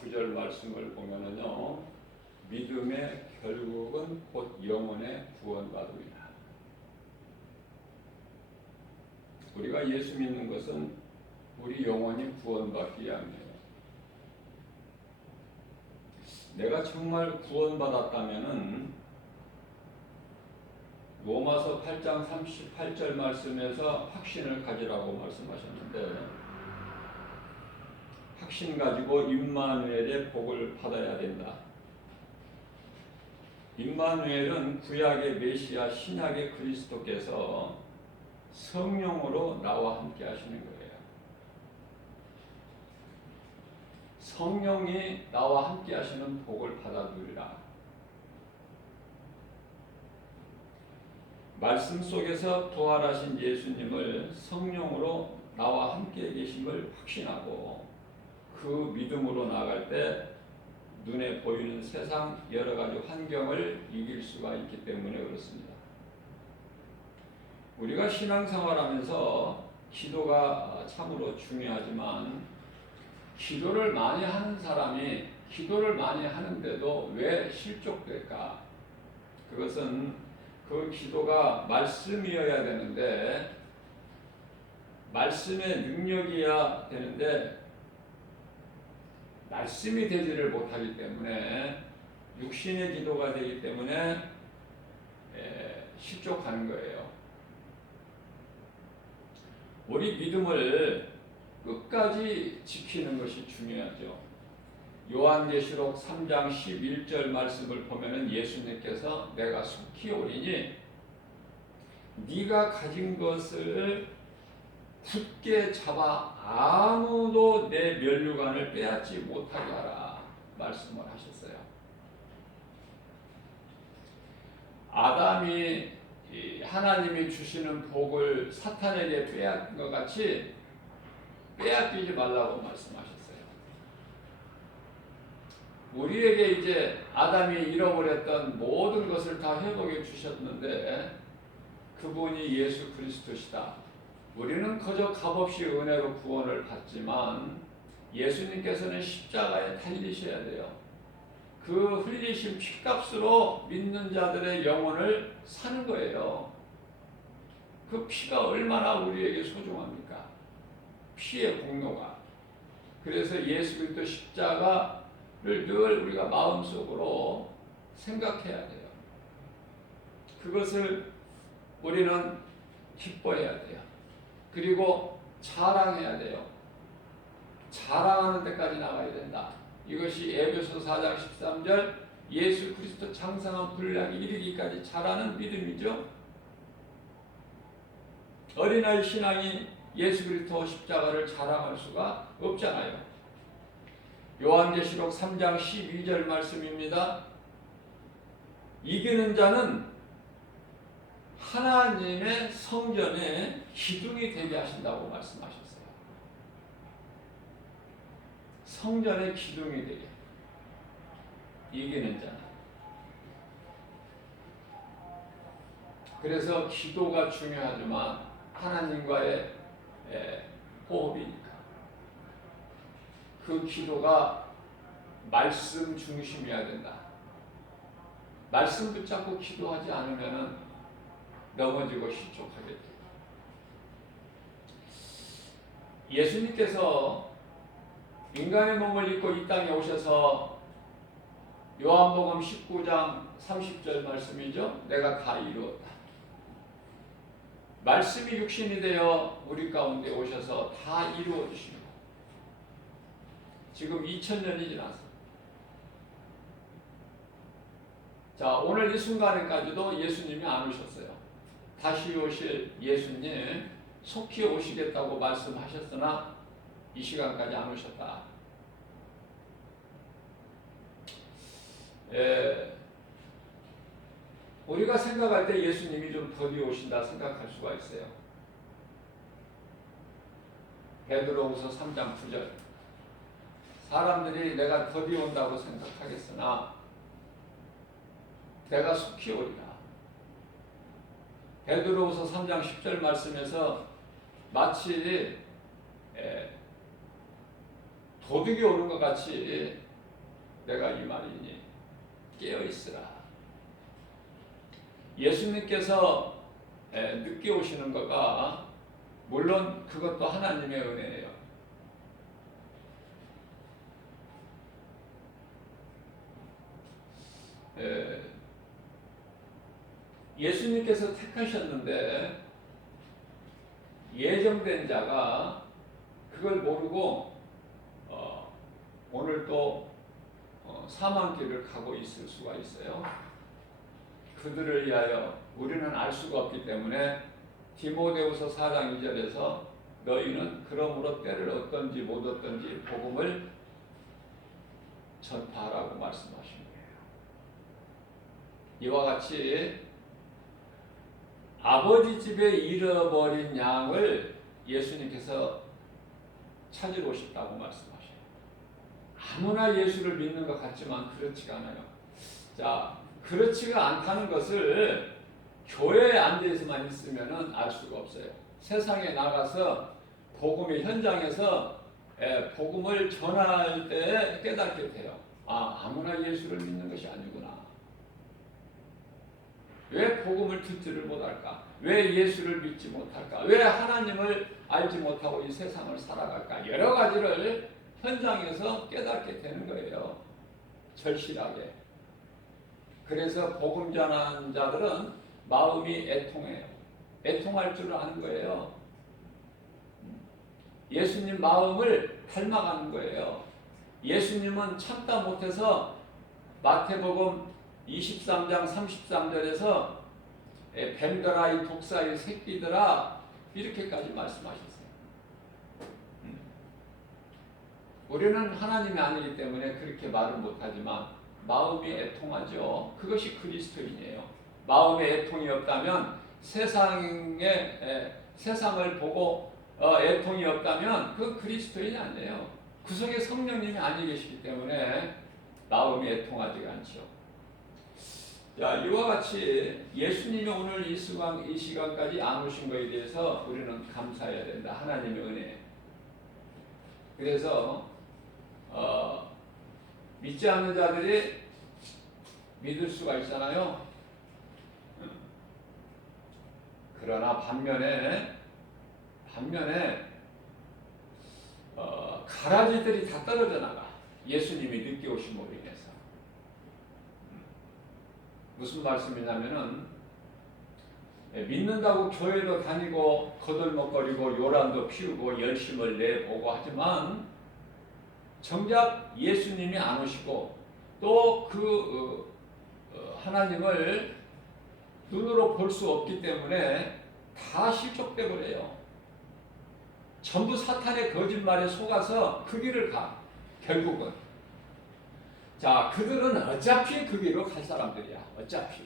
9절 말씀을 보면은요, 믿음의 결국은 곧 영혼의 구원받음이다. 우리가 예수 믿는 것은 우리 영혼이 구원받기 위함이에요. 내가 정말 구원받았다면은 로마서 8장 38절 말씀에서 확신을 가지라고 말씀하셨는데, 확신 가지고 임마누엘의 복을 받아야 된다. 임마누엘은 구약의 메시아, 신약의 그리스도께서 성령으로 나와 함께 하시는 거예요. 성령이 나와 함께 하시는 복을 받아들이라. 말씀 속에서 부활하신 예수님을 성령으로 나와 함께 계심을 확신하고 그 믿음으로 나아갈 때 눈에 보이는 세상 여러 가지 환경을 이길 수가 있기 때문에 그렇습니다. 우리가 신앙생활하면서 기도가 참으로 중요하지만, 기도를 많이 하는 사람이 기도를 많이 하는데도 왜 실족될까? 그것은 그 기도가 말씀이어야 되는데, 말씀의 능력이어야 되는데 말씀이 되지를 못하기 때문에, 육신의 기도가 되기 때문에 실족하는 거예요. 우리 믿음을 끝까지 지키는 것이 중요하죠. 요한계시록 3장 11절 말씀을 보면은 예수님께서 내가 속히 오리니 네가 가진 것을 굳게 잡아 아무도 내 면류관을 빼앗지 못하게 하라 말씀을 하셨어요. 아담이 하나님이 주시는 복을 사탄에게 빼앗긴 것 같이 빼앗기지 말라고 말씀하셨어요. 우리에게 이제 아담이 잃어버렸던 모든 것을 다 회복해 주셨는데, 그분이 예수 그리스도시다. 우리는 그저 값없이 은혜로 구원을 받지만 예수님께서는 십자가에 달리셔야 돼요. 그 흘리신 피값으로 믿는 자들의 영혼을 사는 거예요. 그 피가 얼마나 우리에게 소중합니까? 피의 공로가. 그래서 예수 그리스도 십자가를 늘 우리가 마음속으로 생각해야 돼요. 그것을 우리는 기뻐해야 돼요. 그리고 자랑해야 돼요. 자랑하는 데까지 나가야 된다. 이것이 에베소 4장 13절 예수 그리스도 장성한 분량에 이르기까지 자라는 믿음이죠. 어린아이 신앙이 예수 그리스도 십자가를 자랑할 수가 없잖아요. 요한계시록 3장 12절 말씀입니다. 이기는 자는 하나님의 성전에 기둥이 되게 하신다고 말씀하셨어요. 성전의 기둥이 되게, 이기는 자는. 그래서 기도가 중요하지만 하나님과의 호흡이니까 그 기도가 말씀 중심이어야 된다. 말씀 붙잡고 기도하지 않으면 넘어지고 실족하게 돼요. 예수님께서 인간의 몸을 입고 이 땅에 오셔서 요한복음 19장 30절 말씀이죠. 내가 다 이루었다. 말씀이 육신이 되어 우리 가운데 오셔서 다 이루어 주십니다. 지금 2000년이 지났습니다. 자, 오늘 이 순간에까지도 예수님이 안 오셨어요. 다시 오실 예수님 속히 오시겠다고 말씀하셨으나 이 시간까지 안 오셨다. 우리가 생각할 때 예수님이 좀 더디 오신다 생각할 수가 있어요. 베드로후서 3장 9절 사람들이 내가 더디 온다고 생각하겠으나 내가 속히 오리라. 베드로후서 3장 10절 말씀에서 마치 도둑이 오는 것 같이 내가 이 말이니 깨어 있으라. 예수님께서 늦게 오시는 거가 물론 그것도 하나님의 은혜예요. 예수님께서 택하셨는데 예정된 자가 그걸 모르고 오늘 또 사망길을 가고 있을 수가 있어요. 그들을 위하여 우리는 알 수가 없기 때문에 디모데후서 4장 2절에서 너희는 그러므로 때를 얻든지 못 얻든지 복음을 전파하라고 말씀하신 거예요. 이와 같이 아버지 집에 잃어버린 양을 예수님께서 찾으러 오셨다고 말씀하셔요. 아무나 예수를 믿는 것 같지만 그렇지가 않아요. 자, 그렇지가 않다는 것을 교회에 앉아서만 있으면 알 수가 없어요. 세상에 나가서 복음의 현장에서 복음을 전할 때 깨닫게 돼요. 아무나 예수를 믿는 것이 아니구나. 왜 복음을 듣지를 못할까? 왜 예수를 믿지 못할까? 왜 하나님을 알지 못하고 이 세상을 살아갈까? 여러 가지를 현장에서 깨닫게 되는 거예요. 절실하게. 그래서 복음 전하는 자들은 마음이 애통해요. 애통할 줄 아는 거예요. 예수님 마음을 닮아가는 거예요. 예수님은 참다 못해서 마태복음 23장 33절에서 뱀들아 이 독사의 새끼들아 이렇게까지 말씀하셨어요. 우리는 하나님이 아니기 때문에 그렇게 말을 못하지만 마음이 애통하죠. 그것이 그리스도인이에요. 마음에 애통이 없다면 세상을 보고 애통이 없다면 그 그리스도인이 아니에요. 그 속에 성령님이 아니 계시기 때문에 마음이 애통하지가 않죠. 자, 이와 같이 예수님이 오늘 이 시간까지 안 오신 것에 대해서 우리는 감사해야 된다. 하나님의 은혜. 그래서 믿지 않는 자들이 믿을 수가 있잖아요. 그러나 반면에 가라지들이 다 떨어져 나가. 예수님이 늦게 오심으로 인해서. 무슨 말씀이냐면은 믿는다고 교회도 다니고 거들먹거리고 요란도 피우고 열심을 내보고 하지만 정작 예수님이 안 오시고 또 그 하나님을 눈으로 볼 수 없기 때문에 다 실족돼 버려요. 전부 사탄의 거짓말에 속아서 그 길을 가. 결국은 자, 그들은 어차피 그 길로 갈 사람들이야. 어차피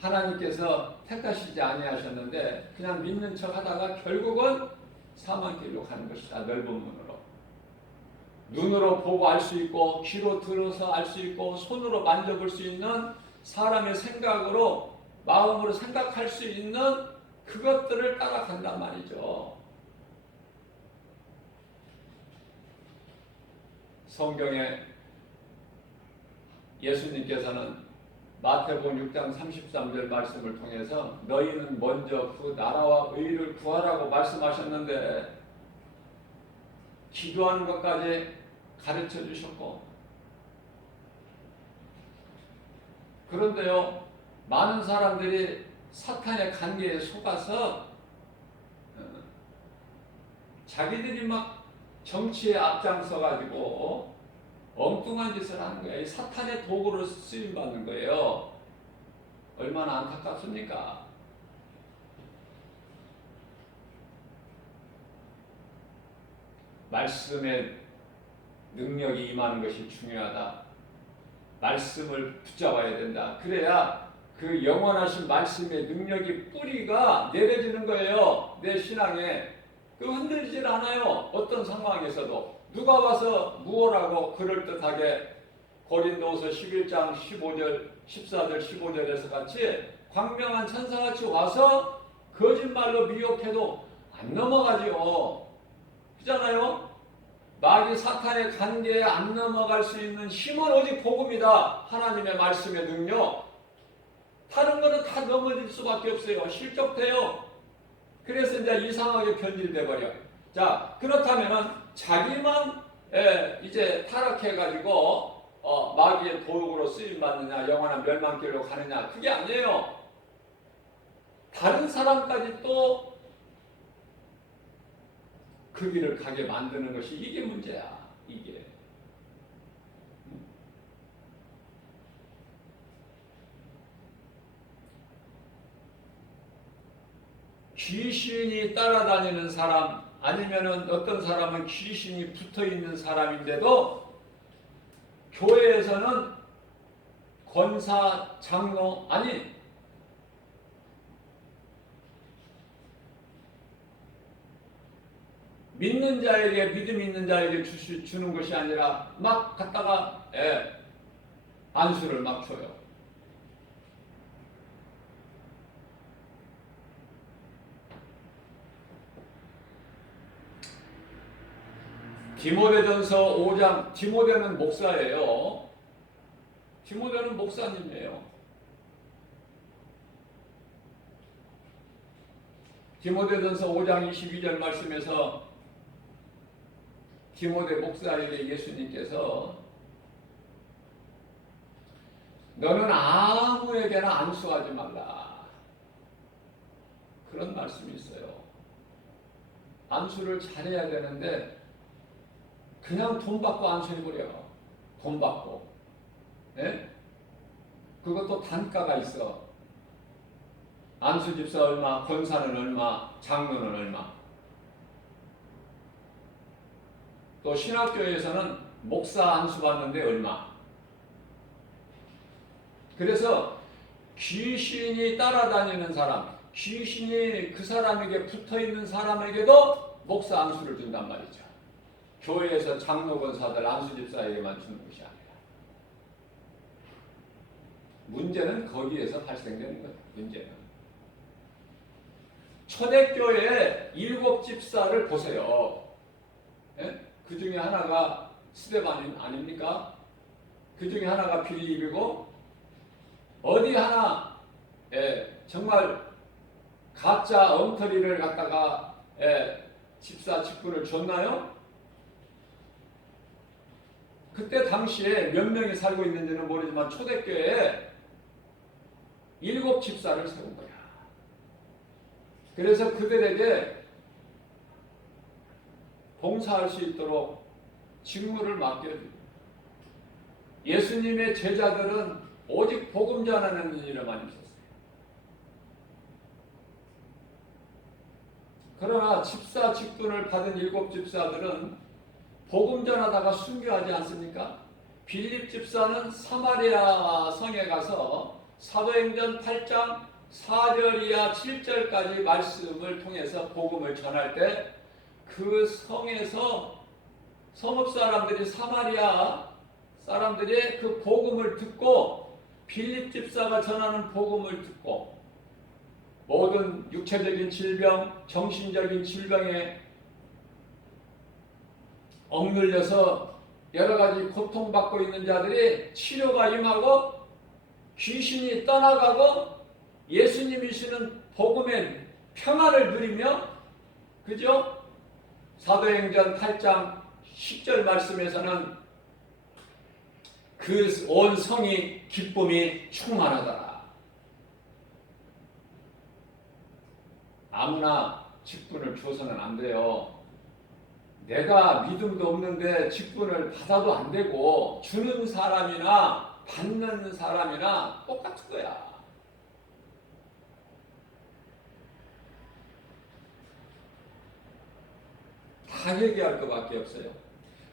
하나님께서 택하시지 아니하셨는데 그냥 믿는 척 하다가 결국은 사망길로 가는 것이다. 넓은 문으로. 눈으로 보고 알 수 있고 귀로 들어서 알 수 있고 손으로 만져볼 수 있는 사람의 생각으로 마음으로 생각할 수 있는 그것들을 따라간단 말이죠. 성경에 예수님께서는 마태복음 6장 33절 말씀을 통해서 너희는 먼저 그 나라와 의를 구하라고 말씀하셨는데 기도하는 것까지 가르쳐 주셨고, 그런데요 많은 사람들이 사탄의 관계에 속아서 자기들이 막 정치에 앞장서 가지고 엉뚱한 짓을 하는 거예요. 사탄의 도구로 쓰임 받는 거예요. 얼마나 안타깝습니까? 말씀의 능력이 임하는 것이 중요하다. 말씀을 붙잡아야 된다. 그래야 그 영원하신 말씀의 능력이 뿌리가 내려지는 거예요. 내 신앙에. 그 흔들리질 않아요. 어떤 상황에서도. 누가 와서 무엇라고 그럴듯하게 고린도후서 11장 15절, 14절, 15절에서 같이 광명한 천사같이 와서 거짓말로 미혹해도 안 넘어가지요. 그잖아요. 마귀 사탄의 관계에 안 넘어갈 수 있는 힘은 오직 복음이다. 하나님의 말씀의 능력. 다른 거는 다 넘어질 수밖에 없어요. 실족돼요. 그래서 이제 이상하게 변질돼 버려. 자, 그렇다면은 자기만 이제 타락해가지고 마귀의 도구로 쓰임 받느냐, 영원한 멸망길로 가느냐, 그게 아니에요. 다른 사람까지 또 그 길을 가게 만드는 것이 이게 문제야. 이게. 귀신이 따라다니는 사람, 아니면은 어떤 사람은 귀신이 붙어 있는 사람인데도 교회에서는 권사, 장로, 아니 믿는 자에게, 믿음 있는 자에게 주는 것이 아니라 막 갖다가 안수를 막 줘요. 디모데전서 5장, 디모데는 목사예요. 디모데는 목사님이에요. 디모데전서 5장 22절 말씀에서 디모데 목사에게 예수님께서 너는 아무에게나 안수하지 말라. 그런 말씀이 있어요. 안수를 잘해야 되는데 그냥 돈 받고 안수해버려. 돈 받고. 네? 그것도 단가가 있어. 안수 집사 얼마, 권사는 얼마, 장로는 얼마. 또 신학교에서는 목사 안수 받는데 얼마. 그래서 귀신이 따라다니는 사람, 귀신이 그 사람에게 붙어있는 사람에게도 목사 안수를 준단 말이죠. 교회에서 장로 권사들 안수 집사에게만 주는 것이 아니라. 문제는 거기에서 발생되는 거예요. 문제는. 초대교회의 7 집사를 보세요. 예? 그 중에 하나가 스데반 아닙니까? 그 중에 하나가 빌립이고, 어디 하나 정말 가짜 엉터리를 갖다가 집사 직분을 줬나요? 그때 당시에 몇 명이 살고 있는지는 모르지만 초대교회에 7 집사를 세운 거야. 그래서 그들에게 봉사할 수 있도록 직무를 맡겨주고, 예수님의 제자들은 오직 복음 전하는 일에만 있었어요. 그러나 집사 직분을 받은 7 집사들은 복음 전하다가 순교하지 않습니까? 빌립 집사는 사마리아 성에 가서 사도행전 8장 4절 이하 7절까지 말씀을 통해서 복음을 전할 때 그 성에서 성읍 사람들이, 사마리아 사람들이 그 복음을 듣고, 빌립 집사가 전하는 복음을 듣고, 모든 육체적인 질병, 정신적인 질병에 억눌려서 여러 가지 고통받고 있는 자들이 치료가 임하고 귀신이 떠나가고 예수님이 주시는 복음의 평안을 누리며, 그죠? 사도행전 8장 10절 말씀에서는 그 온 성이 기쁨이 충만하더라. 아무나 직분을 줘서는 안 돼요. 내가 믿음도 없는데 직분을 받아도 안 되고, 주는 사람이나 받는 사람이나 똑같은 거야. 다 회개할 것밖에 없어요.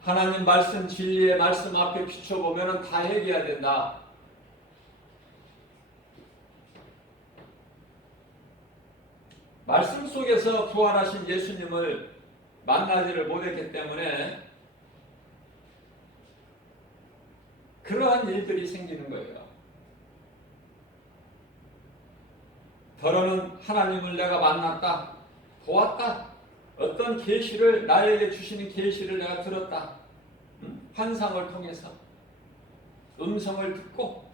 하나님 말씀, 진리의 말씀 앞에 비춰보면 다 회개해야 된다. 말씀 속에서 부활하신 예수님을 만나지를 못했기 때문에 그러한 일들이 생기는 거예요. 더러는 하나님을 내가 만났다, 보았다. 어떤 계시를 나에게 주시는 계시를 내가 들었다. 환상을 통해서 음성을 듣고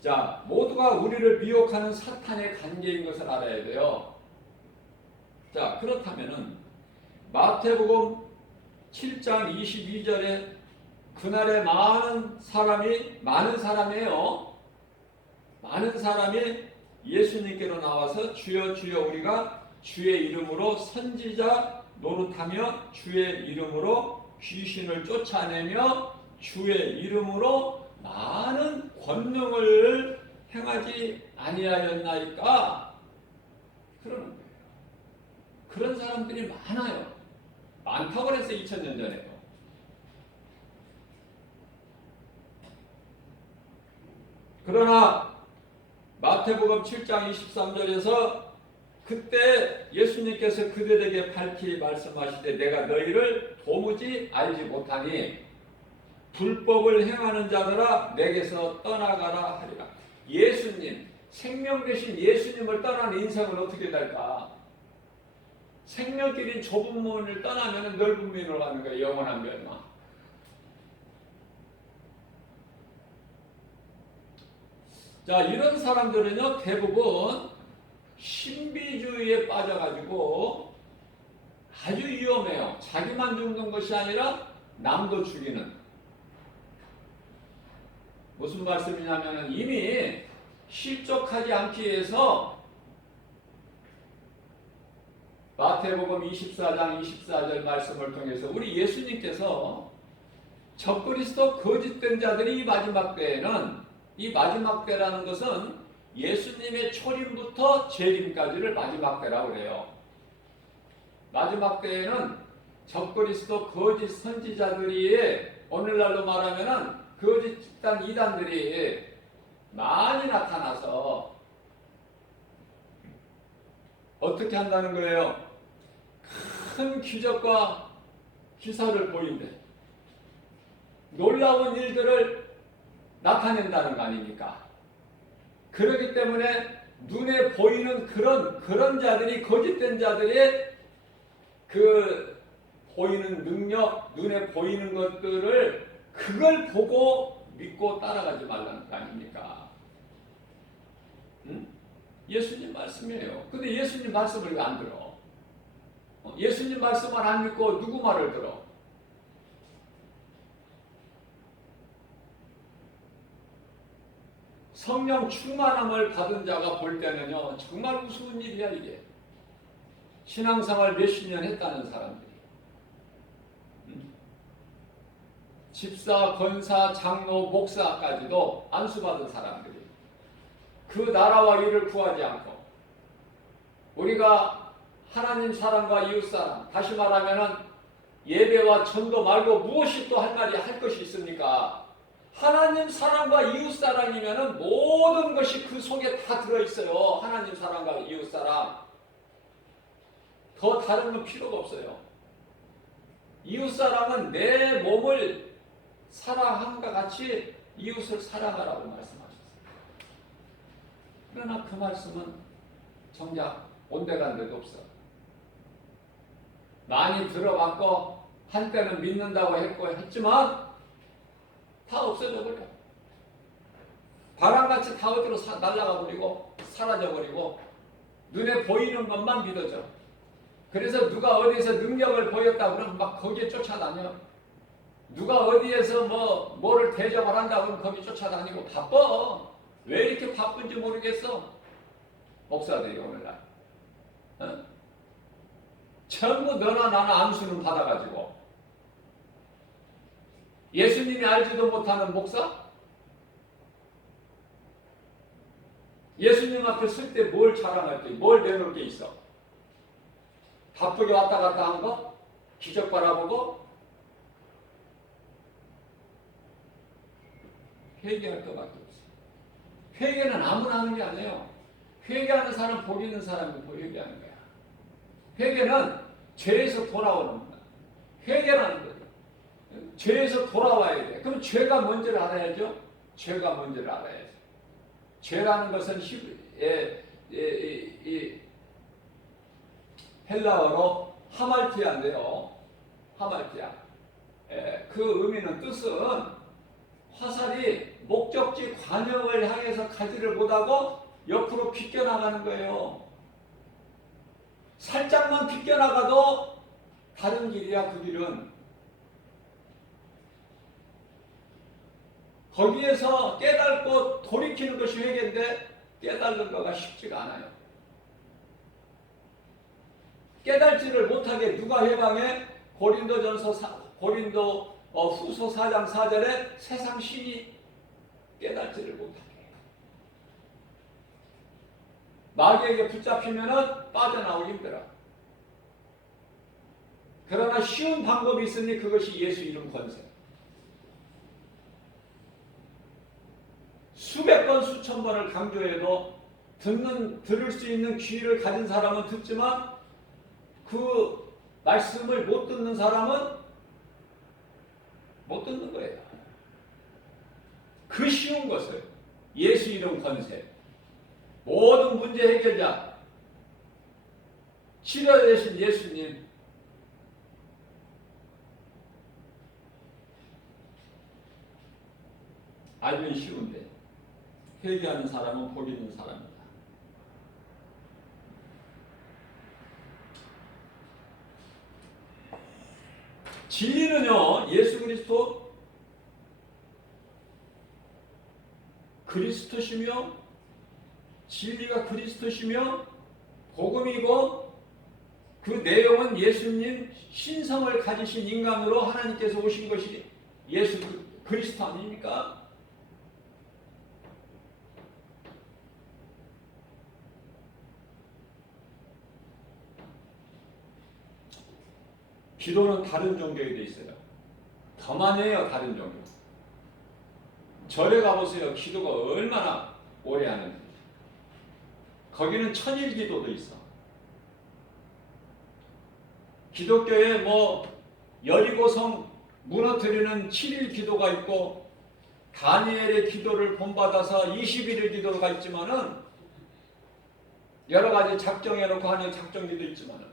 자 모두가 우리를 미혹하는 사탄의 관계인 것을 알아야 돼요. 자 그렇다면은 마태복음 7장 22절에 그날에 많은 사람이에요. 많은 사람이 예수님께로 나와서 주여 주여 우리가 주의 이름으로 선지자 노릇하며 주의 이름으로 귀신을 쫓아내며 주의 이름으로 많은 권능을 행하지 아니하였나이까? 그러는 거예요. 그런 사람들이 많아요. 많다고 해서 2000년 전에요. 그러나 마태복음 7장 23절에서 그때 예수님께서 그들에게 밝히 말씀하시되 내가 너희를 도무지 알지 못하니 불법을 행하는 자들아 내게서 떠나가라 하리라. 예수님, 생명 되신 예수님을 떠나는 인생은 어떻게 될까? 생명길인 좁은 문을 떠나면 넓은 문으로 가는 거예요. 영원한 멸망. 자, 이런 사람들은요, 대부분 신비주의에 빠져가지고 아주 위험해요. 자기만 죽는 것이 아니라 남도 죽이는. 무슨 말씀이냐면 이미 실족하지 않기 위해서 마태복음 24장 24절 말씀을 통해서 우리 예수님께서 적그리스도 거짓된 자들이 이 마지막 때에는 이 마지막 때라는 것은 예수님의 초림부터 재림까지를 마지막 때라고 그래요. 마지막 때에는 적그리스도 거짓 선지자들이 오늘날로 말하면은 거짓 집단 이단들이 많이 나타나서 어떻게 한다는 거예요? 큰 기적과 기사를 보인대. 놀라운 일들을 나타낸다는 거 아닙니까? 그렇기 때문에 눈에 보이는 그런 자들이 거짓된 자들의 그 보이는 능력, 눈에 보이는 것들을 그걸 보고 믿고 따라가지 말라는 거 아닙니까? 응? 예수님 말씀이에요. 근데 예수님 말씀을 왜 안 들어? 예수님 말씀을 안 믿고 누구 말을 들어? 성령 충만함을 받은 자가 볼 때는요, 정말 우스운 일이야, 이게. 신앙생활 몇십 년 했다는 사람들이. 집사, 권사, 장로, 목사까지도 안수받은 사람들이. 그 나라와 일을 구하지 않고, 우리가 하나님 사랑과 이웃 사랑, 다시 말하면은 예배와 전도 말고 무엇이 또 할 말이 할 것이 있습니까? 하나님 사랑과 이웃 사랑이면은 모든 것이 그 속에 다 들어있어요. 하나님 사랑과 이웃 사랑. 더 다른 건 필요가 없어요. 이웃 사랑은 내 몸을 사랑함과 같이 이웃을 사랑하라고 말씀하셨어요. 그러나 그 말씀은 정작 온데간데도 없어. 많이 들어봤고 한때는 믿는다고 했지만 다 없어져 버려. 바람같이 다 어디로 날아가 버리고 사라져 버리고 눈에 보이는 것만 믿어져. 그래서 누가 어디에서 능력을 보였다 그러면 막 거기에 쫓아다녀. 누가 어디에서 뭐를 대접을 한다 그러면 거기 쫓아다니고 바빠. 왜 이렇게 바쁜지 모르겠어. 목사들이 오늘날. 전부 너나 나나 안수는 받아가지고 예수님이 알지도 못하는 목사? 예수님 앞에 설 때 뭘 자랑할 게, 뭘 내놓을 게 있어? 바쁘게 왔다 갔다 한 거? 기적 바라보고? 회개할 것밖에 없어. 회개는 아무나 하는 게 아니에요. 회개하는 사람, 복 있는 사람이 회개하는 거야. 회개는 죄에서 돌아오는 거야. 회개라는 거죠. 죄에서 돌아와야 돼. 그럼 죄가 뭔지를 알아야죠. 죄가 뭔지를 알아야죠. 죄라는 것은 헬라어로 하말티아인데요. 하말티아. 그 의미는 뜻은 화살이 목적지 관역을 향해서 가지를 못하고 옆으로 비껴나가는 거예요. 살짝만 비껴나가도 다른 길이야. 그 길은. 거기에서 깨닫고 돌이키는 것이 회개인데 깨닫는 거가 쉽지가 않아요. 깨닫지를 못하게 누가 해방해? 고린도 후서 4장 4절에 세상 신이 깨닫지를 못하게 해요. 마귀에게 붙잡히면은 빠져나오기 힘들어. 그러나 쉬운 방법이 있으니 그것이 예수 이름 권세. 수백 번 수천 번을 강조해도 들을 수 있는 귀를 가진 사람은 듣지만 그 말씀을 못 듣는 사람은 못 듣는 거예요. 그 쉬운 것을 예수 이름 권세, 모든 문제 해결자, 치료 대신 예수님, 알면 쉬운데 회개하는 사람은 복 있는 사람입니다. 진리는요, 예수 그리스도시며 진리가 그리스도시며 복음이고 그 내용은 예수님 신성을 가지신 인간으로 하나님께서 오신 것이 예수 그리스도 아닙니까? 기도는 다른 종교에 돼 있어요. 더 많이 해요. 다른 종교. 절에 가보세요. 기도가 얼마나 오래 하는지. 거기는 천일 기도도 있어. 기독교에 여리고성 무너뜨리는 7일 기도가 있고 다니엘의 기도를 본받아서 21일 기도가 있지만은 여러 가지 작정해놓고 하는 작정기도 있지만은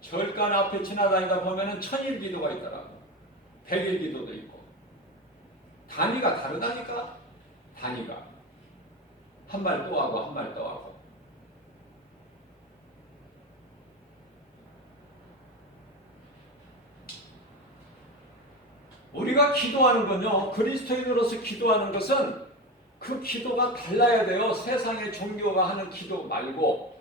절간 앞에 지나다니다 보면은 천일 기도가 있더라고. 100일 기도도 있고. 단위가 다르다니까. 단위가 한 말 또 하고 한 말 또 하고. 우리가 기도하는 건요, 그리스도인으로서 기도하는 것은 그 기도가 달라야 돼요. 세상의 종교가 하는 기도 말고.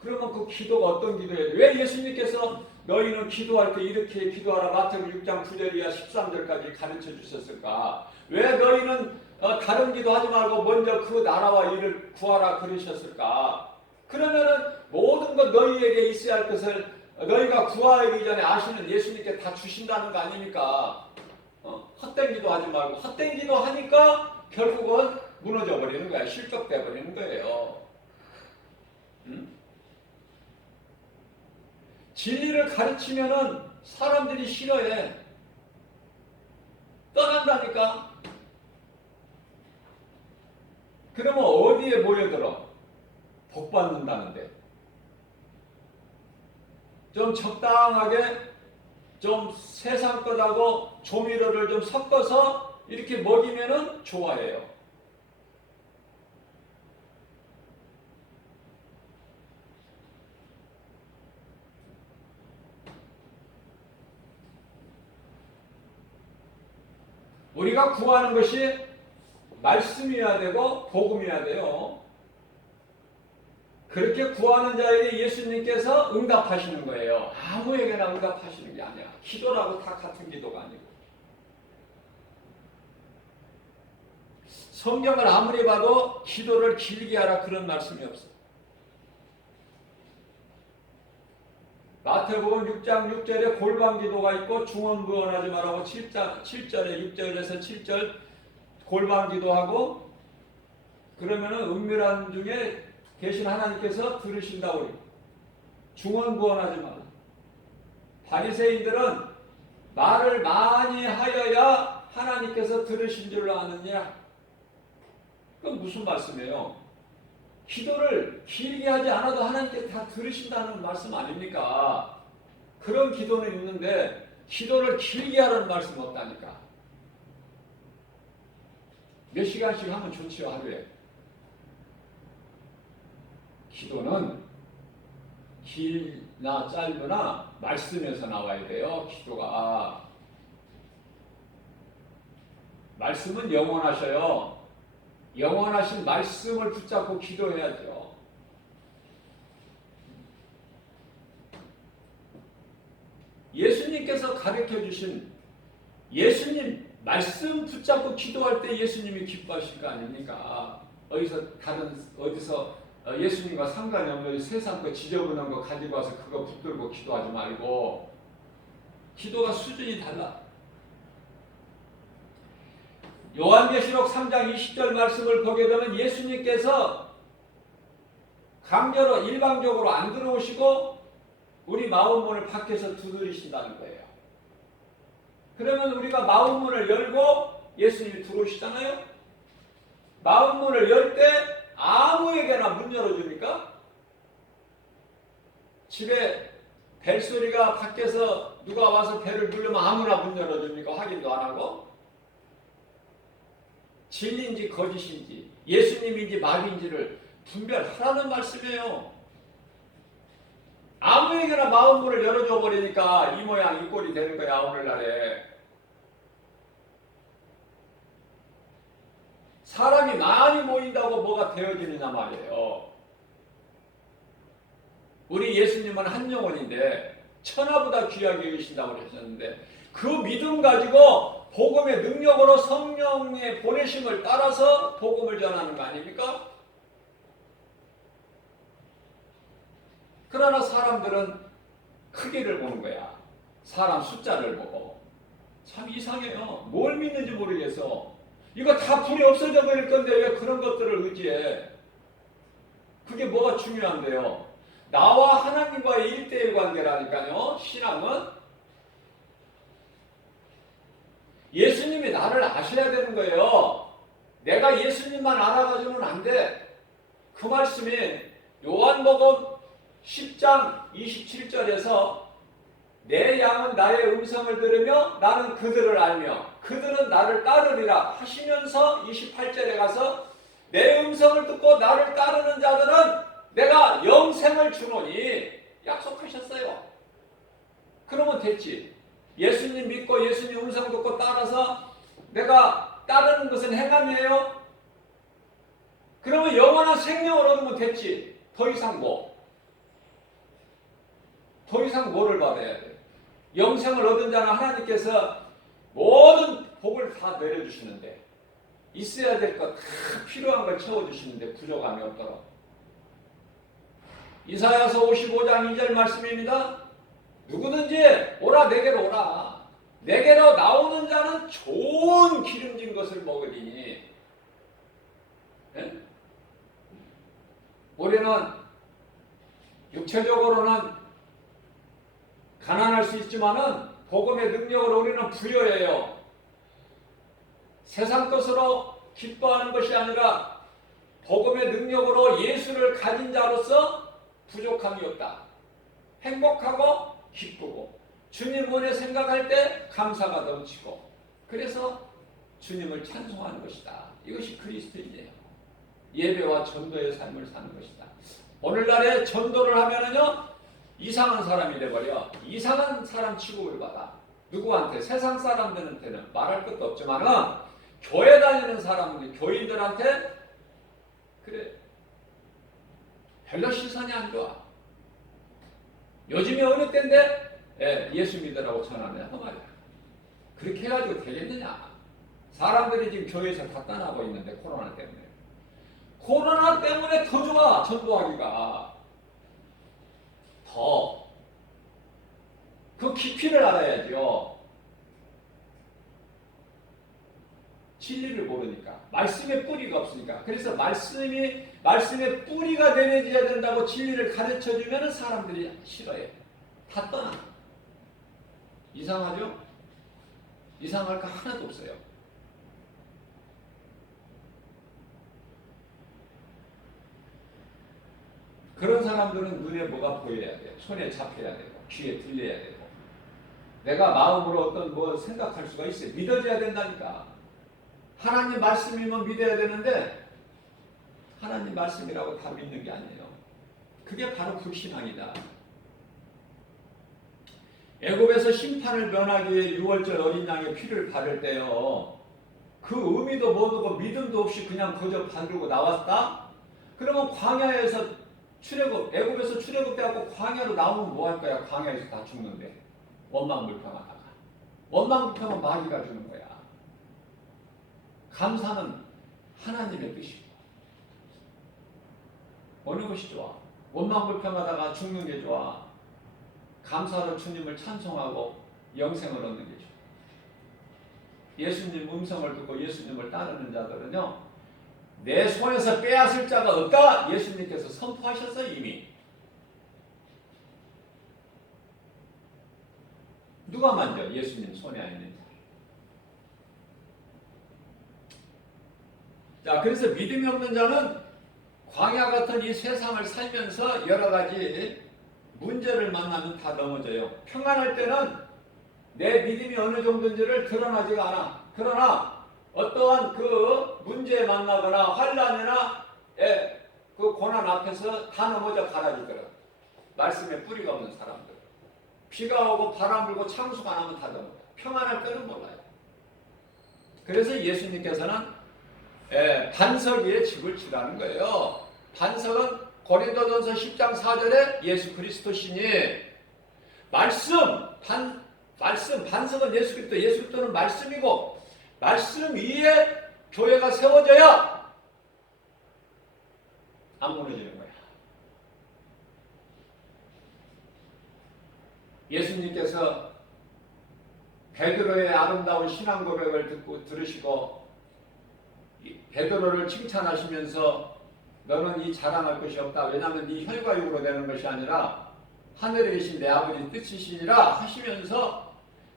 그러면 그 기도가 어떤 기도예요? 왜 예수님께서 너희는 기도할 때 이렇게 기도하라 마태복음 6장 9절 이하 13절까지 가르쳐 주셨을까? 왜 너희는 다른 기도하지 말고 먼저 그 나라와 일을 구하라 그러셨을까? 그러면은 모든 것 너희에게 있어야 할 것을 너희가 구하기 전에 아시는 예수님께 다 주신다는 거 아닙니까? 헛된 기도하지 말고 헛된 기도하니까 결국은 무너져 버리는 거야. 실격돼 버리는 거예요. 응? 진리를 가르치면은 사람들이 싫어해. 떠난다니까. 그러면 어디에 모여들어? 복 받는다는데. 좀 적당하게 좀 세상 것하고 조미료를 좀 섞어서 이렇게 먹이면은 좋아해요. 우리가 구하는 것이 말씀이어야 되고 복음이어야 돼요. 그렇게 구하는 자에게 예수님께서 응답하시는 거예요. 아무에게나 응답하시는 게 아니야. 기도라고 다 같은 기도가 아니고. 성경을 아무리 봐도 기도를 길게 하라 그런 말씀이 없어요. 마태복음 6장 6절에 골방 기도가 있고 중언부언하지 말라고 7절에 6절에서 7절 골방 기도하고 그러면은 은밀한 중에 계신 하나님께서 들으신다고 그래요. 중언부언하지 말라. 바리새인들은 말을 많이 하여야 하나님께서 들으신 줄 아느냐? 그건 무슨 말씀이에요? 기도를 길게 하지 않아도 하나님께 다 들으신다는 말씀 아닙니까? 그런 기도는 있는데 기도를 길게 하라는 말씀은 없다니까. 몇 시간씩 하면 좋지요, 하루에. 기도는 길나 짧으나 말씀에서 나와야 돼요. 기도가. 말씀은 영원하셔요. 영원하신 말씀을 붙잡고 기도해야죠. 예수님께서 가르쳐 주신 예수님 말씀 붙잡고 기도할 때 예수님이 기뻐하실 거 아닙니까? 어디서 예수님과 상관이 없는 세상 거 지저분한 거 가지고 와서 그거 붙들고 기도하지 말고, 기도가 수준이 달라. 요한계시록 3장 20절 말씀을 보게 되면 예수님께서 강제로 일방적으로 안 들어오시고 우리 마음문을 밖에서 두드리신다는 거예요. 그러면 우리가 마음문을 열고 예수님이 들어오시잖아요. 마음문을 열 때 아무에게나 문 열어줍니까? 집에 벨소리가 밖에서 누가 와서 벨을 누르면 아무나 문 열어줍니까? 확인도 안 하고? 진리인지 거짓인지 예수님인지 마귀인지를 분별하라는 말씀이에요. 아무에게나 마음문을 열어줘 버리니까 이 모양 이 꼴이 되는 거야. 오늘날에 사람이 많이 모인다고 뭐가 되어지느냐 말이에요. 우리 예수님은 한 영혼인데 천하보다 귀하게 여기신다고 하셨는데 그 믿음 가지고 복음의 능력으로 성령의 보내심을 따라서 복음을 전하는 거 아닙니까? 그러나 사람들은 크기를 보는 거야. 사람 숫자를 보고. 참 이상해요. 뭘 믿는지 모르겠어. 이거 다 불이 없어져 버릴 건데 왜 그런 것들을 의지해? 그게 뭐가 중요한데요? 나와 하나님과의 1대1 관계라니까요. 신앙은 예수님이 나를 아셔야 되는 거예요. 내가 예수님만 알아가지고는 안 돼. 그 말씀이 요한복음 10장 27절에서 내 양은 나의 음성을 들으며 나는 그들을 알며 그들은 나를 따르리라 하시면서 28절에 가서 내 음성을 듣고 나를 따르는 자들은 내가 영생을 주노니 약속하셨어요. 그러면 됐지. 예수님 믿고 예수님 음성 듣고 따라서 내가 따르는 것은 행함이에요. 그러면 영원한 생명을 얻으면 됐지. 더 이상 뭐? 더 이상 뭐를 받아야 돼? 영생을 얻은 자는 하나님께서 모든 복을 다 내려주시는데 있어야 될 것 다 필요한 걸 채워주시는데 부족함이 없도록. 이사야서 55장 2절 말씀입니다. 누구든지 오라 내게로 오라. 내게로 나오는 자는 좋은 기름진 것을 먹으리니. 네? 우리는 육체적으로는 가난할 수 있지만은 복음의 능력으로 우리는 부여해요. 세상 것으로 기뻐하는 것이 아니라 복음의 능력으로 예수를 가진 자로서 부족함이 없다. 행복하고 기쁘고 주님 은혜 생각할 때 감사가 넘치고 그래서 주님을 찬송하는 것이다. 이것이 그리스도인이에요. 예배와 전도의 삶을 사는 것이다. 오늘날에 전도를 하면은요 이상한 사람이 돼버려. 이상한 사람 취급을 받아. 누구한테? 세상 사람들한테는 말할 것도 없지만은 교회 다니는 사람들, 교인들한테 그래 별로 시선이 안 좋아. 요즘에 어느 때인데 예수 믿으라고 전하네 그 말이야. 그렇게 해가지고 되겠느냐? 사람들이 지금 교회에서 다 떠나고 있는데 코로나 때문에. 코로나 때문에 더 좋아 전도하기가. 더 그 깊이를 알아야죠. 진리를 모르니까 말씀의 뿌리가 없으니까. 그래서 말씀의 뿌리가 되어져야 된다고 진리를 가르쳐주면 사람들이 싫어해. 다 떠나. 이상하죠? 이상할 거 하나도 없어요. 그런 사람들은 눈에 뭐가 보여야 돼요. 손에 잡혀야 되고 귀에 들려야 되고 내가 마음으로 어떤 뭐 생각할 수가 있어요. 믿어져야 된다니까. 하나님 말씀이면 믿어야 되는데 하나님 말씀이라고 다 믿는 게 아니에요. 그게 바로 불신앙이다. 애굽에서 심판을 면하기 위해 유월절 어린 양의 피를 바를 때요. 그 의미도 모르고 믿음도 없이 그냥 거저 바르고 나왔다? 그러면 광야에서 애굽에서 출애굽돼갖고 광야로 나오면 뭐 할 거야? 광야에서 다 죽는데. 원망불평하다가. 원망불평은 마귀가 주는 거야. 감사는 하나님의 뜻이고. 어느 것이 좋아? 원망불평하다가 죽는 게 좋아? 감사로 주님을 찬송하고 영생을 얻는 게 좋아. 예수님 음성을 듣고 예수님을 따르는 자들은요. 내 손에서 빼앗을 자가 없다. 예수님께서 선포하셨어요. 이미. 누가 만져? 예수님 손에 있는 자. 자, 그래서 믿음이 없는 자는 광야 같은 이 세상을 살면서 여러 가지 문제를 만나면 다 넘어져요. 평안할 때는 내 믿음이 어느 정도인지를 드러나지가 않아. 그러나 어떠한 그 문제에 만나거나 환란이나 그 고난 앞에서 다 넘어져 가라지더라. 말씀에 뿌리가 없는 사람들. 비가 오고 바람 불고 창수가 나면 다 넘어져. 평안할 때는 몰라요. 그래서 예수님께서는 반석 위에 집을 치라는 거예요. 반석은 고린도전서 10장 4절에 예수 그리스도 신이 반석은 예수 그리스도, 예수 그리스도는 말씀이고 말씀 위에 교회가 세워져야 안 무너지는 거야. 예수님께서 베드로의 아름다운 신앙 고백을 들으시고 베드로를 칭찬하시면서 너는 이 자랑할 것이 없다. 왜냐하면 네 혈과 육으로 되는 것이 아니라 하늘에 계신 내 아버지 뜻이시니라 하시면서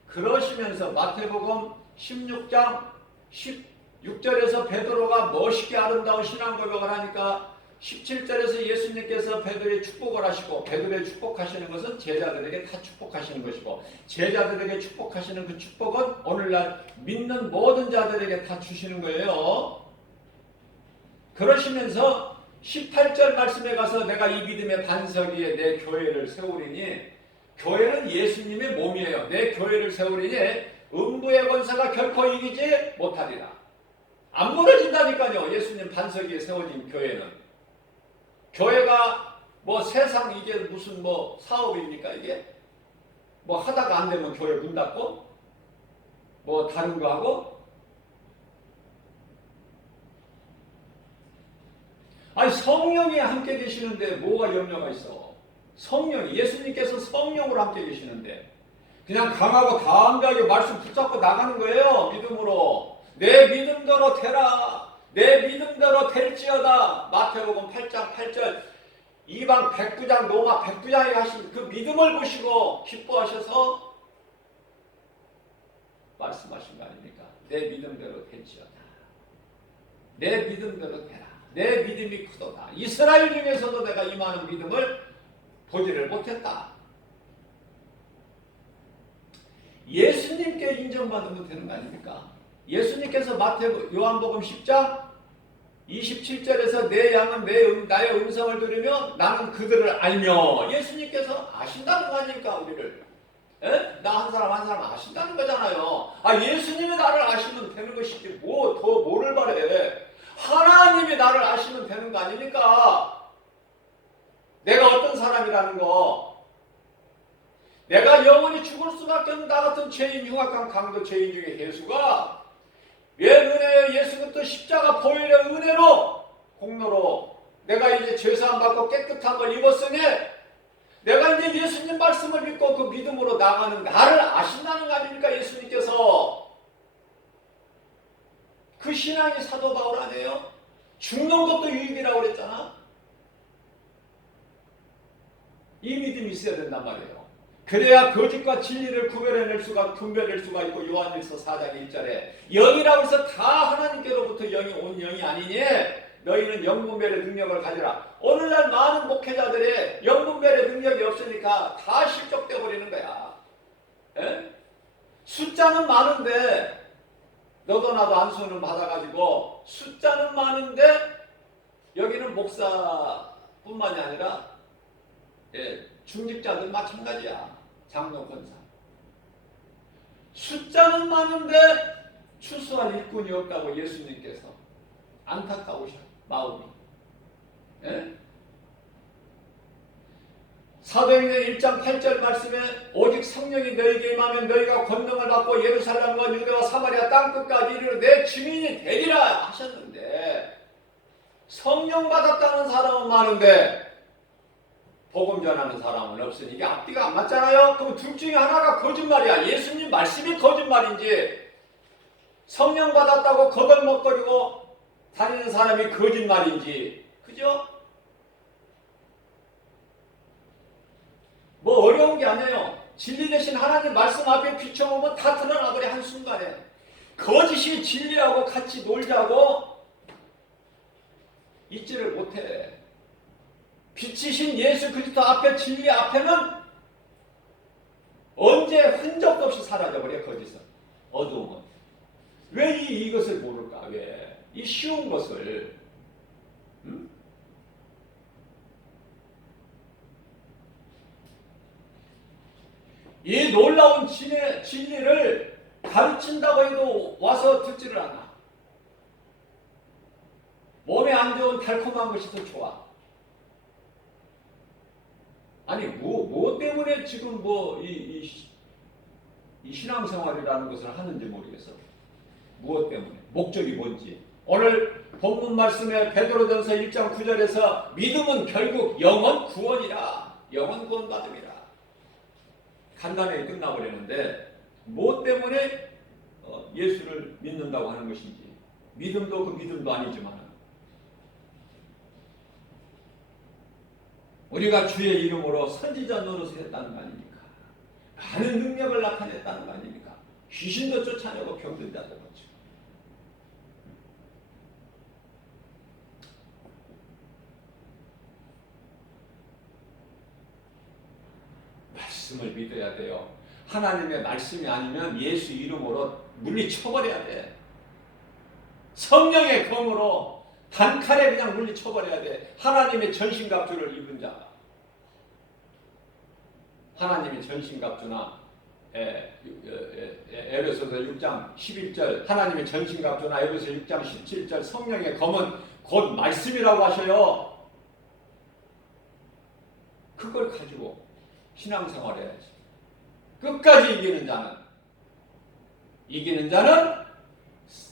그러시면서 마태복음 16장 16절에서 베드로가 멋있게 아름다운 신앙 고백을 하니까 17절에서 예수님께서 베드로의 축복을 하시고 베드로의 축복하시는 것은 제자들에게 다 축복하시는 것이고 제자들에게 축복하시는 그 축복은 오늘날 믿는 모든 자들에게 다 주시는 거예요. 그러시면서 18절 말씀에 가서 내가 이 믿음의 반석 위에 내 교회를 세우리니 교회는 예수님의 몸이에요. 내 교회를 세우리니 음부의 권세가 결코 이기지 못하리라. 안 무너진다니까요. 예수님 반석 위에 세워진 교회는. 교회가 뭐 세상 이게 무슨 뭐 사업입니까 이게? 뭐 하다가 안 되면 교회 문 닫고 뭐 다른 거 하고 아니 성령이 함께 계시는데 뭐가 염려가 있어? 성령이 예수님께서 성령으로 함께 계시는데 그냥 강하고 강하게 말씀 붙잡고 나가는 거예요. 믿음으로 내 믿음대로 되라. 내 믿음대로 될지어다. 마태복음 8장 8절 이방 백부장 로마 백부장이 하신 그 믿음을 보시고 기뻐하셔서 말씀하신 거 아닙니까? 내 믿음대로 될지어다. 내 믿음대로 되라. 내 믿음이 크도다. 이스라엘 중에서도 내가 이 많은 믿음을 보지를 못했다. 예수님께 인정받으면 되는 거 아닙니까? 예수님께서 요한복음 10장 27절에서 내 양은 나의 음성을 들으며 나는 그들을 알며 예수님께서 아신다는 거 아닙니까? 우리를 나 한 사람 한 사람 아신다는 거잖아요. 예수님이 나를 아시면 되는 것이지 뭐 더 뭐를 바래. 하나님이 나를 아시면 되는 거 아닙니까? 내가 어떤 사람이라는 거. 내가 영원히 죽을 수밖에 없는 나 같은 죄인, 흉악한 강도 죄인 중에 예수가 왜 은혜요? 예수 그리스도 십자가 보혈의 은혜로 공로로 내가 이제 죄사함 받고 깨끗한 걸 입었으니 내가 이제 예수님 말씀을 믿고 그 믿음으로 나가는 나를 아신다는 거 아닙니까? 예수님께서. 그 신앙이 사도 바울 아니에요? 죽는 것도 유익이라고 그랬잖아. 이 믿음이 있어야 된단 말이에요. 그래야 거짓과 진리를 분별해낼 수가 있고 요한일서 4장 1절에 영이라고 해서 다 하나님께로부터 영이 온 영이 아니니 너희는 영분별의 능력을 가지라. 오늘날 많은 목회자들이 영분별의 능력이 없으니까 다 실족되어 버리는 거야. 에? 숫자는 많은데 너도 나도 안수는 받아가지고 숫자는 많은데 여기는 목사뿐만이 아니라 중직자들 마찬가지야. 장로 권사. 숫자는 많은데 추수할 일꾼이 없다고 예수님께서 안타까우셔 마음이. 예? 사도행전 1장 8절 말씀에 오직 성령이 너희에게 임하면 너희가 권능을 받고 예루살렘과 유대와 사마리아 땅끝까지 이르러 내 증인이 되리라 하셨는데 성령 받았다는 사람은 많은데 복음 전하는 사람은 없으니 이게 앞뒤가 안 맞잖아요. 그럼 둘 중에 하나가 거짓말이야. 예수님 말씀이 거짓말인지 성령 받았다고 거들먹거리고 다니는 사람이 거짓말인지. 그죠? 뭐 어려운 게 아니에요. 진리 대신 하나님 말씀 앞에 비춰보면 다 드러나버려 한순간에. 거짓이 진리하고 같이 놀자고 있지를 못해. 빛이신 예수 그리스도 앞에 진리 앞에는 언제 흔적도 없이 사라져버려 거짓은. 어두움은. 왜 이것을 모를까? 왜? 이 쉬운 것을. 이 놀라운 진리를 가르친다고 해도 와서 듣지를 않아. 몸에 안 좋은 달콤한 것이 더 좋아. 아니 뭐 때문에 지금 이 신앙생활이라는 것을 하는지 모르겠어. 무엇 때문에? 목적이 뭔지. 오늘 본문 말씀에 베드로전서 1장 9절에서 믿음은 결국 영원 구원이라. 영원 구원받음이라. 간단하게 끝나버리는데 뭐 때문에 예수를 믿는다고 하는 것인지. 믿음도 그 믿음도 아니지만 우리가 주의 이름으로 선지자 노릇을 했다는 거 아닙니까? 많은 능력을 나타냈다는 거 아닙니까? 귀신도 쫓아내고 병든 자도 고쳐. 말씀을 믿어야 돼요. 하나님의 말씀이 아니면 예수 이름으로 물리쳐버려야 돼. 성령의 검으로 단칼에 그냥 물리쳐버려야 돼. 하나님의 전신갑주를 입은 자. 하나님의 전신갑주나 에베소서 6장 11절 하나님의 전신갑주나 에베소 6장 17절 성령의 검은 곧 말씀이라고 하셔요. 그걸 가지고 신앙생활 해야지. 끝까지 이기는 자는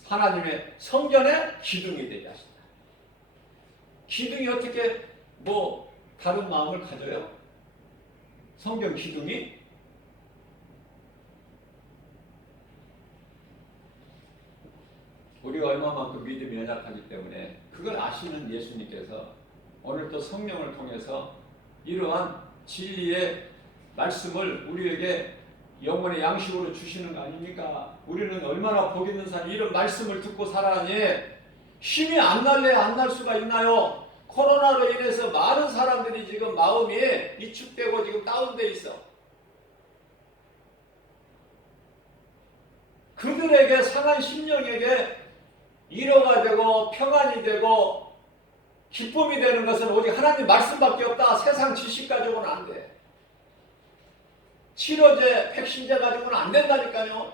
하나님의 성전의 기둥이 되지 않습니다. 기둥이 어떻게 다른 마음을 가져요? 성경 기둥이? 우리가 얼마만큼 믿음이 연약하기 때문에 그걸 아시는 예수님께서 오늘 또 성령을 통해서 이러한 진리의 말씀을 우리에게 영혼의 양식으로 주시는 거 아닙니까? 우리는 얼마나 복 있는 사람이 이런 말씀을 듣고 살아니 힘이 안 날래 안 날 수가 있나요? 코로나로 인해서 많은 사람들이 지금 마음이 위축되고 지금 다운돼 있어. 그들에게 상한 심령에게 위로가 되고 평안이 되고 기쁨이 되는 것은 오직 하나님 말씀밖에 없다. 세상 지식 가지고는 안 돼. 치료제, 백신제 가지고는 안 된다니까요.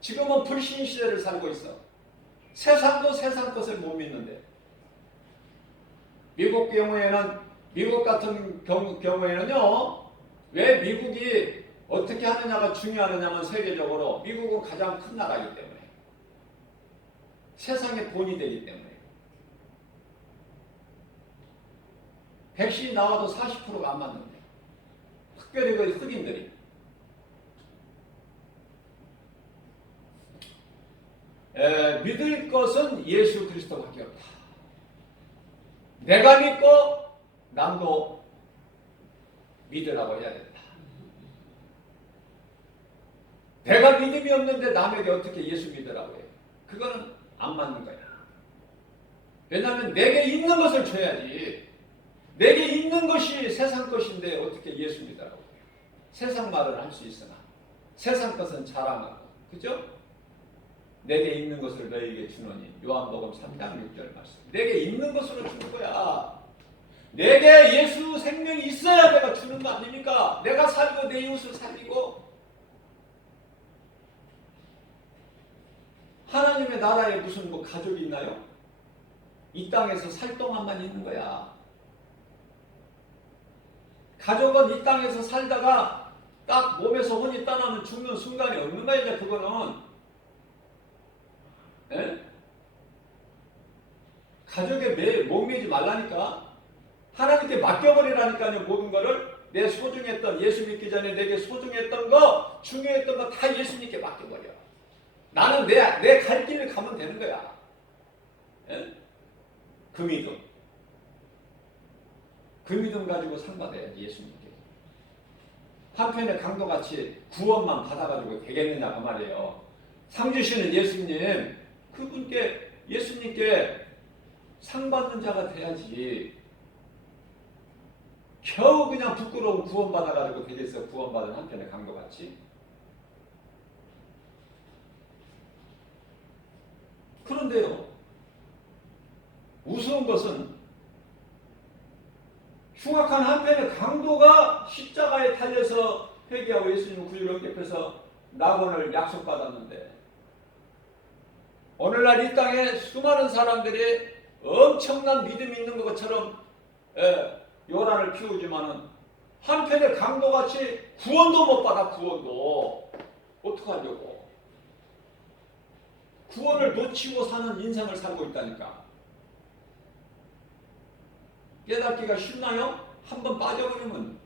지금은 불신 시대를 살고 있어. 세상도 세상 것을 못 믿는데. 미국 같은 경우에는요. 왜 미국이 어떻게 하느냐가 중요하느냐면 세계적으로 미국은 가장 큰 나라이기 때문에. 세상의 본이 되기 때문에. 백신이 나와도 40%가 안 맞는데. 특별히 그 흑인들이. 믿을 것은 예수 그리스도밖에 없다. 내가 믿고 남도 믿으라고 해야 된다. 내가 믿음이 없는데 남에게 어떻게 예수 믿으라고 해? 그거는 안 맞는 거야. 왜냐하면 내게 있는 것을 줘야지. 내게 있는 것이 세상 것인데 어떻게 예수 믿으라고. 세상 말을 할 수 있으나 세상 것은 자랑하고. 그죠? 내게 있는 것을 너희에게 주노니. 요한복음 3장 6절 말씀. 내게 있는 것으로 주는 거야. 내게 예수 생명이 있어야 내가 주는 거 아닙니까? 내가 살고 내 이웃을 살리고. 하나님의 나라에 무슨 뭐 가족이 있나요? 이 땅에서 살 동안만 있는 거야. 가족은 이 땅에서 살다가 딱 몸에서 혼이 떠나면 죽는 순간이 없는 거야. 이제 그거는. 에? 가족에 목매지 말라니까. 하나님께 맡겨버리라니까요. 모든 거를. 내 소중했던, 예수 믿기 전에 내게 소중했던 거, 중요했던 거 다 예수님께 맡겨버려. 나는 내 갈 길을 가면 되는 거야. 에? 그 믿음. 그 믿음 가지고 상 받아야지, 예수님께. 한편에 강도같이 구원만 받아가지고 되겠느냐 그 말이에요. 상 주시는 예수님, 그분께, 예수님께 상 받는 자가 돼야지. 겨우 그냥 부끄러운 구원 받아가지고 되겠어. 구원받은 한편에 강도같이. 그런데요, 우스운 것은 흉악한 한편의 강도가 십자가에 달려서 회개하고 예수님 구주를 영접해서 낙원을 약속받았는데, 오늘날 이 땅에 수많은 사람들이 엄청난 믿음이 있는 것처럼 요란을 피우지만은 한편의 강도같이 구원도 못 받아. 구원도 어떡하려고. 구원을 놓치고 사는 인생을 살고 있다니까. 깨닫기가 쉽나요? 한번 빠져버리면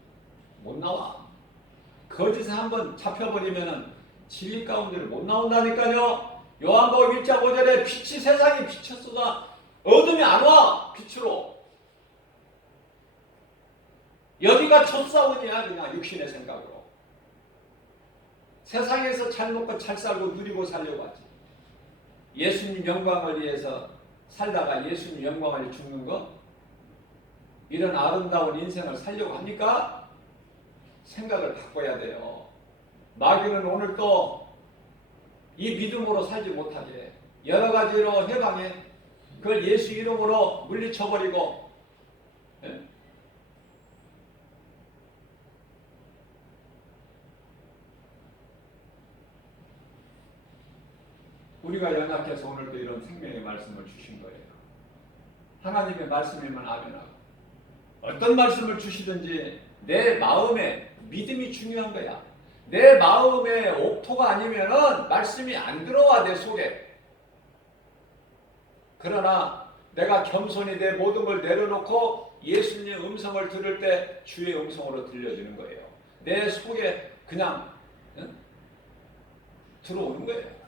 못 나와. 거짓에 한번 잡혀버리면 진리 가운데를 못 나온다니까요. 요한복음 1장 5절에 빛이 세상에 비쳤으나 어둠이 안 와. 빛으로. 여기가 첫사원이야. 그냥 육신의 생각으로. 세상에서 잘 먹고 잘 살고 누리고 살려고 하지. 예수님 영광을 위해서 살다가 예수님 영광을 죽는 것, 이런 아름다운 인생을 살려고 합니까? 생각을 바꿔야 돼요. 마귀는 오늘 또 이 믿음으로 살지 못하게 여러 가지로 해방해. 그걸 예수 이름으로 물리쳐버리고. 예? 우리가 연약해서 오늘도 이런 생명의 말씀을 주신 거예요. 하나님의 말씀이면 아멘하고, 어떤 말씀을 주시든지 내 마음에 믿음이 중요한 거야. 내 마음에 옥토가 아니면은 말씀이 안 들어와, 내 속에. 그러나 내가 겸손히 내 모든 걸 내려놓고 예수님의 음성을 들을 때 주의 음성으로 들려주는 거예요. 내 속에 그냥 들어오는 거예요.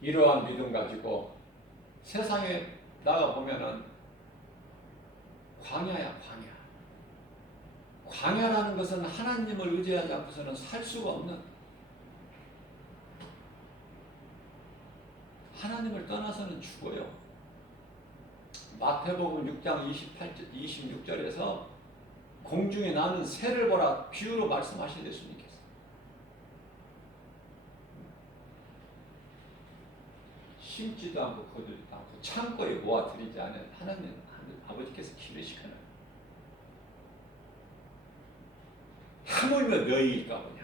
이러한 믿음 가지고 세상에 나가보면은 광야야, 광야. 광야라는 것은 하나님을 의지하지 않고서는 살 수가 없는, 하나님을 떠나서는 죽어요. 마태복음 6장 26절에서 공중에 나는 새를 보라 비유로 말씀하신 예수님께서. 심지도 않고 거두지도 않고 창고에 모아드리지 않은 하나님 아버지께서 기르시거나 하물며 너희일까 보냐.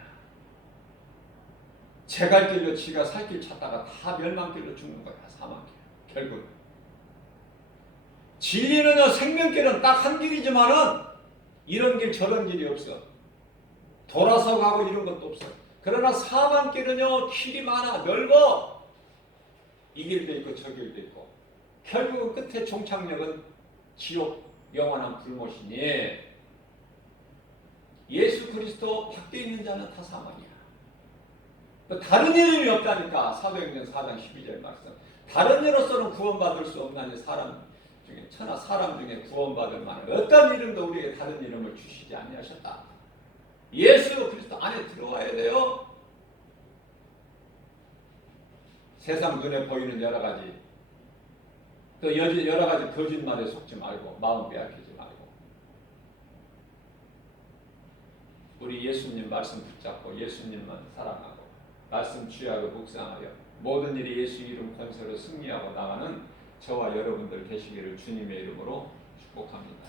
제 갈 길로 지가 살 길 찾다가 다 멸망길로 죽는 거야. 사망길. 결국 진리는 생명길은 딱 한 길이지만은 이런 길 저런 길이 없어. 돌아서 가고 이런 것도 없어. 그러나 사망길은요 길이 많아. 넓어. 이 길도 있고 저 길도 있고. 결국은 끝에 종착역은 지옥, 영원한 불못이니 예수 그리스도 밖에 있는 자는 다 사망이야. 다른 이름이 없다니까. 사도행전 4장 12절 말씀. 다른 이로서는 구원받을 수 없나니 사람 중에, 천하 사람 중에 구원받을 만한 어떤 이름도 우리에게 다른 이름을 주시지 아니하셨다. 예수 그리스도 안에 들어와야 돼요. 세상 눈에 보이는 여러 가지 또 여러 가지 거짓말에 속지 말고 마음 빼앗기지 말고 우리 예수님 말씀 붙잡고 예수님만 사랑하고 말씀 취하고 묵상하여 모든 일이 예수 이름 권세로 승리하고 나가는 저와 여러분들 되시기를 주님의 이름으로 축복합니다.